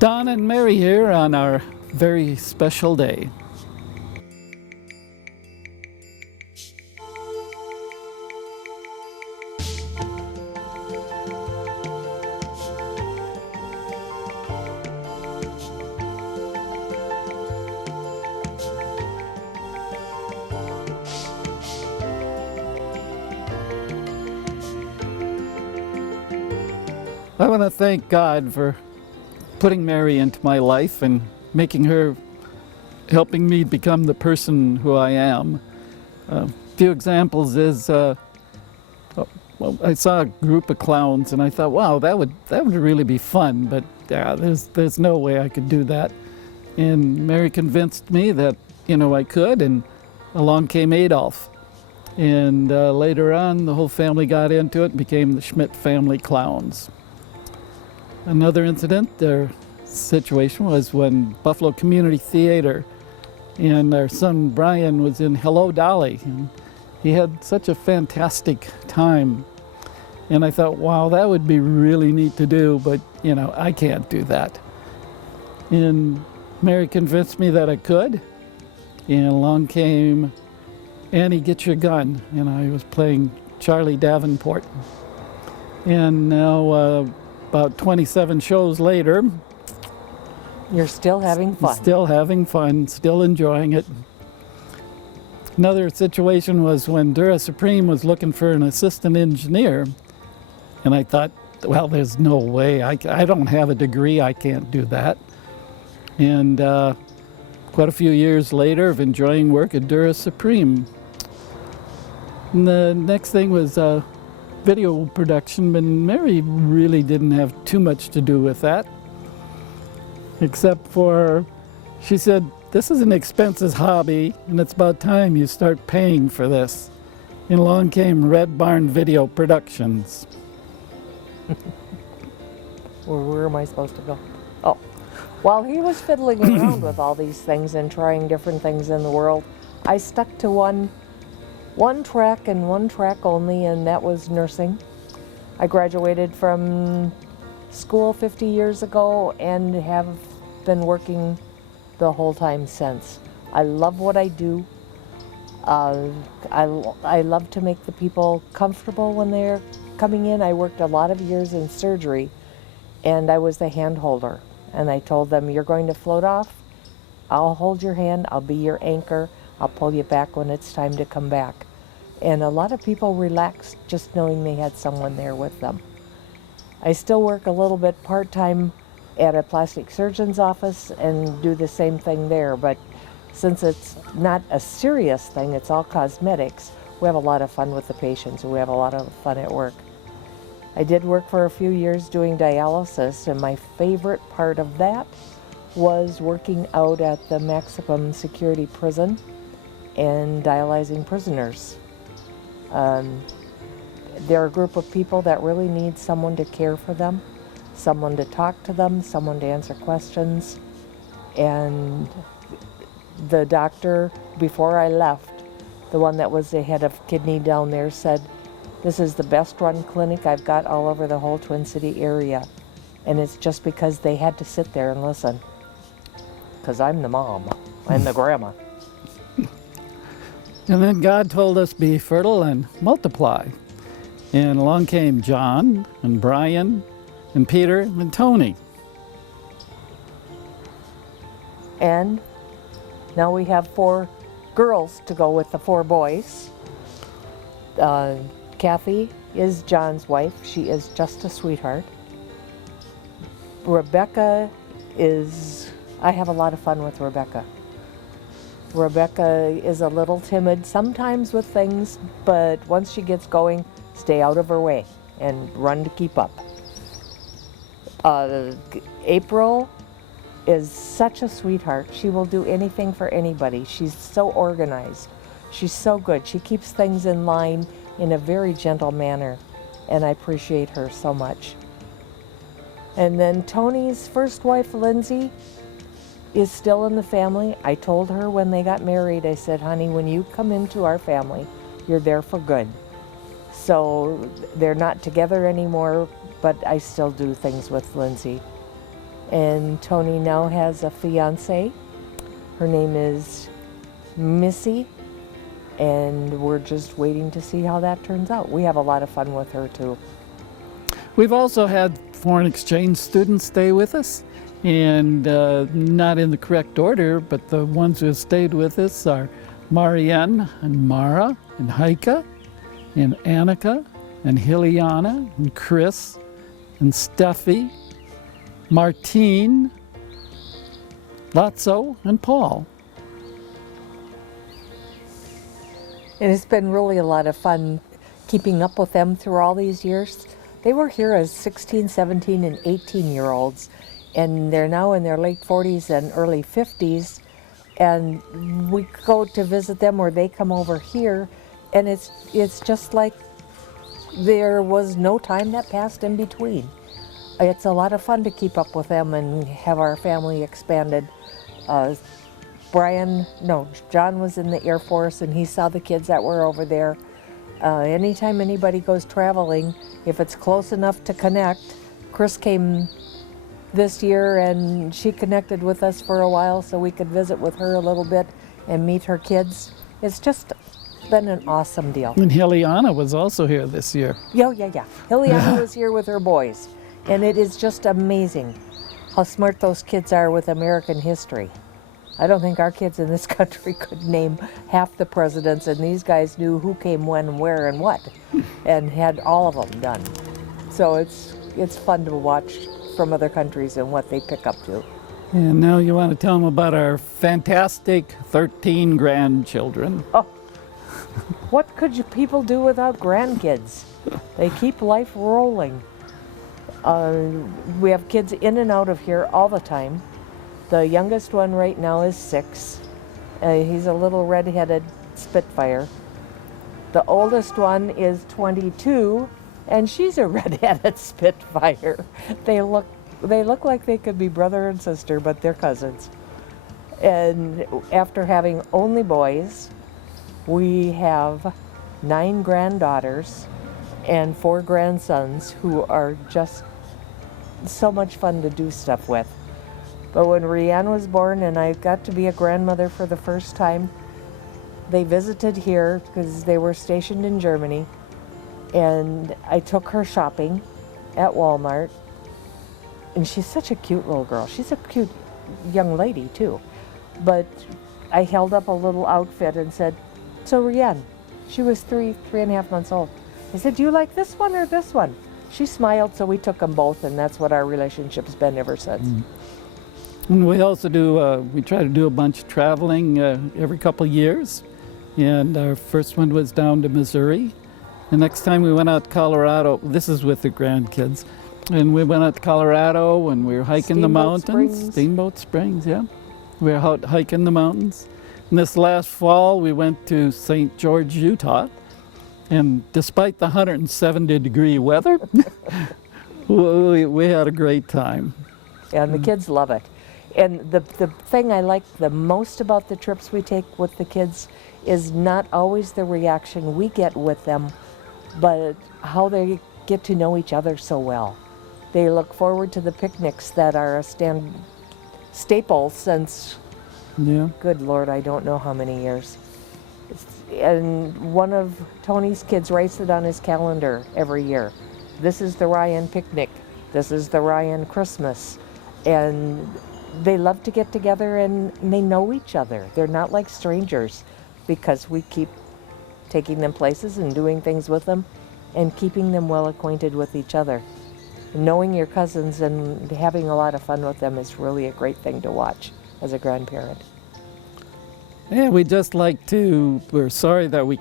Don and Mary here on our very special day. I want to thank God for putting Mary into my life and helping me become the person who I am. A few examples is, I saw a group of clowns and I thought, wow, that would really be fun, but there's no way I could do that. And Mary convinced me that, I could, and along came Adolf. And later on, the whole family got into it and became the Schmidt family clowns. Another incident or situation was when Buffalo Community Theater and our son Brian was in Hello Dolly. And he had such a fantastic time. And I thought, wow, that would be really neat to do, but I can't do that. And Mary convinced me that I could. And along came Annie Get Your Gun, and I was playing Charlie Davenport. And now, about 27 shows later, you're still having fun. Still having fun, still enjoying it. Another situation was when Dura Supreme was looking for an assistant engineer, and I thought, well, there's no way. I don't have a degree, I can't do that. And quite a few years later of enjoying work at Dura Supreme. And the next thing was video production, but Mary really didn't have too much to do with that, except for, she said, this is an expensive hobby and it's about time you start paying for this. And along came Red Barn Video Productions. Where am I supposed to go? Oh, while he was fiddling around with all these things and trying different things in the world, I stuck to one track and one track only, and that was nursing. I graduated from school 50 years ago and have been working the whole time since. I love what I do. I love to make the people comfortable when they're coming in. I worked a lot of years in surgery, and I was the hand holder. And I told them, you're going to float off, I'll hold your hand, I'll be your anchor, I'll pull you back when it's time to come back. And a lot of people relaxed just knowing they had someone there with them. I still work a little bit part-time at a plastic surgeon's office and do the same thing there, but since it's not a serious thing, it's all cosmetics, we have a lot of fun with the patients and we have a lot of fun at work. I did work for a few years doing dialysis, and my favorite part of that was working out at the maximum security prison and dialyzing prisoners. They're a group of people that really need someone to care for them, someone to talk to them, someone to answer questions. And the doctor, before I left, the one that was the head of kidney down there, said, this is the best run clinic I've got all over the whole Twin City area. And it's just because they had to sit there and listen. Because I'm the mom and the grandma. And then God told us, be fertile and multiply. And along came John and Brian and Peter and Tony. And now we have 4 girls to go with the 4 boys. Kathy is John's wife. She is just a sweetheart. Rebecca is, I have a lot of fun with Rebecca. Rebecca is a little timid sometimes with things, but once she gets going, stay out of her way and run to keep up. April is such a sweetheart. She will do anything for anybody. She's so organized. She's so good. She keeps things in line in a very gentle manner, and I appreciate her so much. And then Tony's first wife, Lindsay, is still in the family. I told her when they got married, I said, honey, when you come into our family, you're there for good. So they're not together anymore, but I still do things with Lindsay. And Tony now has a fiance. Her name is Missy, and we're just waiting to see how that turns out. We have a lot of fun with her too. We've also had foreign exchange students stay with us, and not in the correct order, but the ones who have stayed with us are Marianne and Mara and Heike and Annika and Hiliana and Chris and Steffi, Martine, Lotso, and Paul. And it's been really a lot of fun keeping up with them through all these years. They were here as 16, 17, and 18-year-olds, and they're now in their late 40s and early 50s. And we go to visit them, or they come over here, and it's just like there was no time that passed in between. It's a lot of fun to keep up with them and have our family expanded. John was in the Air Force, and he saw the kids that were over there. Anytime anybody goes traveling, if it's close enough to connect, Chris came this year and she connected with us for a while so we could visit with her a little bit and meet her kids. It's just been an awesome deal. And Hiliana was also here this year. Yeah. Hiliana was here with her boys, and it is just amazing how smart those kids are with American history. I don't think our kids in this country could name half the presidents, and these guys knew who came when, where, and what, and had all of them done. So it's fun to watch from other countries and what they pick up to. And now you want to tell them about our fantastic 13 grandchildren. Oh, what could you people do without grandkids? They keep life rolling. We have kids in and out of here all the time. The youngest one right now is 6. He's a little red-headed Spitfire. The oldest one is 22, and she's a red-headed Spitfire. They look like they could be brother and sister, but they're cousins. And after having only boys, we have 9 granddaughters and 4 grandsons who are just so much fun to do stuff with. But when Rianne was born and I got to be a grandmother for the first time, they visited here because they were stationed in Germany, and I took her shopping at Walmart, and she's such a cute little girl. She's a cute young lady too. But I held up a little outfit and said, "So Rianne," she was 3.5 months old. I said, "Do you like this one or this one?" She smiled, so we took them both, and that's what our relationship's been ever since. And we also we try to do a bunch of traveling every couple of years. And our first one was down to Missouri. The next time we went out to Colorado, this is with the grandkids, and we went out to Colorado and we were hiking the mountains. Steamboat Springs, yeah. We were out hiking the mountains. And this last fall, we went to St. George, Utah. And despite the 170-degree weather, we had a great time. And the kids love it. And the thing I like the most about the trips we take with the kids is not always the reaction we get with them, but how they get to know each other so well. They look forward to the picnics that are a staple since, good Lord, I don't know how many years. And one of Tony's kids writes it on his calendar every year. This is the Ryan picnic. This is the Ryan Christmas. And they love to get together and they know each other. They're not like strangers because we keep taking them places and doing things with them and keeping them well acquainted with each other. Knowing your cousins and having a lot of fun with them is really a great thing to watch as a grandparent. Yeah, we're sorry that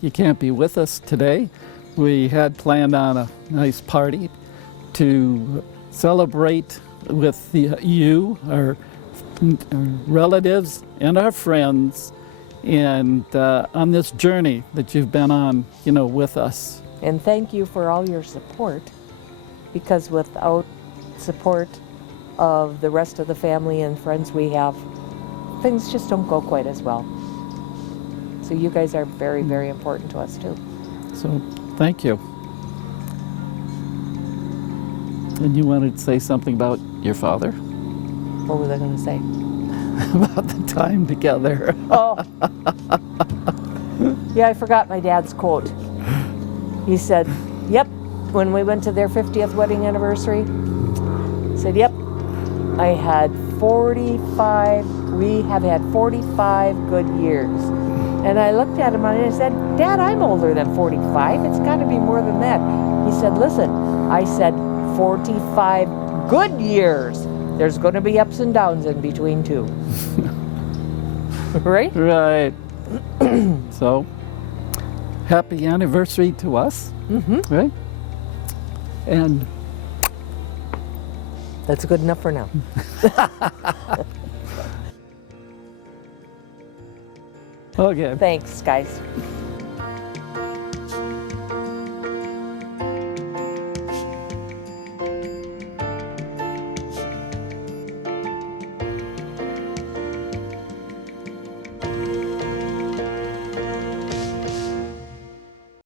you can't be with us today. We had planned on a nice party to celebrate with you, our relatives, and our friends, and on this journey that you've been on, with us. And thank you for all your support, because without support of the rest of the family and friends we have, things just don't go quite as well. So you guys are very, very important to us too. So thank you. And you wanted to say something about your father? What was I going to say? About the time together. Oh. Yeah, I forgot my dad's quote. He said, yep, when we went to their 50th wedding anniversary, he said, yep, we have had 45 good years. And I looked at him and I said, Dad, I'm older than 45. It's got to be more than that. He said, listen, I said 45 good years. There's going to be ups and downs in between too. Right? Right. So, happy anniversary to us. Mm-hmm. Right? And That's good enough for now. okay. Thanks, guys.